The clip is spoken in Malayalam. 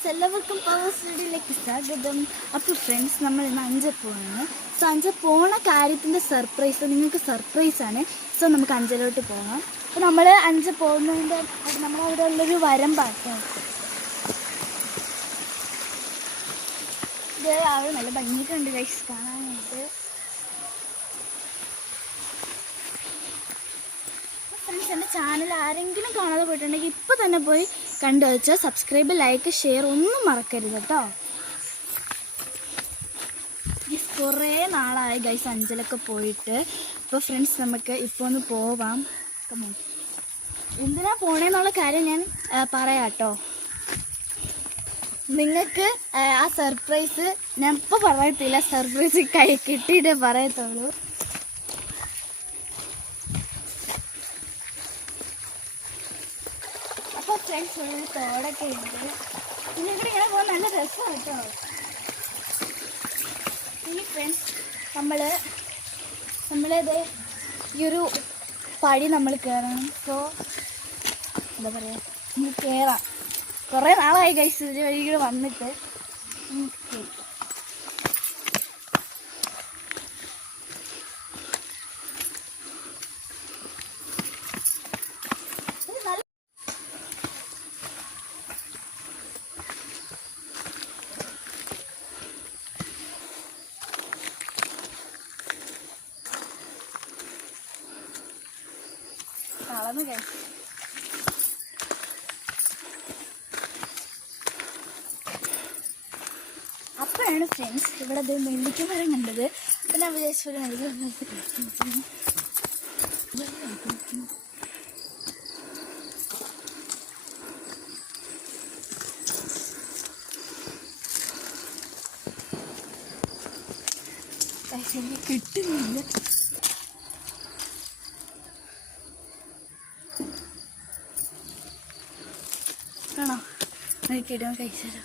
ഫ്രണ്ട്സ്, എല്ലാവർക്കും പവർ സ്റ്റഡിയിലേക്ക് സ്വാഗതം. അപ്പോൾ ഫ്രണ്ട്സ്, നമ്മൾ ഇന്ന് അഞ്ചൽ പോകുന്നു. സോ അഞ്ചൽ പോണ കാര്യത്തിൻ്റെ സർപ്രൈസ് നിങ്ങൾക്ക് സർപ്രൈസാണ്. സോ നമുക്ക് അഞ്ചലോട്ട് പോകാം. അപ്പോൾ നമ്മൾ അഞ്ചൽ പോകുന്നതിൻ്റെ നമ്മളവിടെ ഉള്ളൊരു വരമ്പാക്കാം. ഇത് അവിടെ നല്ല ഭംഗിയൊക്കെയുണ്ട് ഗൈസ് കാണാനായിട്ട്. ഫ്രണ്ട്സ്, എൻ്റെ ചാനൽ ആരെങ്കിലും കാണാതെ പോയിട്ടുണ്ടെങ്കിൽ ഇപ്പോൾ തന്നെ പോയി കണ്ടു വെച്ചാൽ സബ്സ്ക്രൈബ്, ലൈക്ക്, ഷെയർ ഒന്നും മറക്കരുത് കേട്ടോ. കുറേ നാളായി ഗൈസ് അഞ്ചലൊക്കെ പോയിട്ട്. അപ്പോൾ ഫ്രണ്ട്സ്, നമുക്ക് ഇപ്പോൾ ഒന്ന് പോവാം. എന്തിനാ പോണേന്നുള്ള കാര്യം ഞാൻ പറയാം കേട്ടോ. നിങ്ങൾക്ക് ആ സർപ്രൈസ് ഞാൻ ഇപ്പോൾ പറയത്തില്ല, സർപ്രൈസ് കൈ കിട്ടിയിട്ടേ പറയത്തുള്ളൂ. അപ്പോൾ ഫ്രണ്ട്സ്, ഒരു തോടൊക്കെ ഉണ്ട്. പിന്നെ ഇവിടെ ഇങ്ങനെ പോകാൻ നല്ല രസമാണ് കേട്ടോ. ഇനി ഫ്രണ്ട്സ്, നമ്മളിത് ഈ ഒരു പടി നമ്മൾ കയറണം. സോ എന്താ പറയുക, നമുക്ക് കയറാം. കുറേ നാളായി ഗൈസ് ഇതിന് വഴി വന്നിട്ട്. കളന്ന് കഴിച്ചു. അപ്പോഴാണ് ഫ്രണ്ട്സ് ഇവിടെ ഇത് നെല്ലിക്ക മരം കണ്ടത്. അപ്പം ഞാൻ വിചാരിച്ചൊരു നെല്ലിക്ക കിട്ടുന്നില്ല. ആണോ? നോക്കിയിട്ടോ കഴിച്ചാലോ.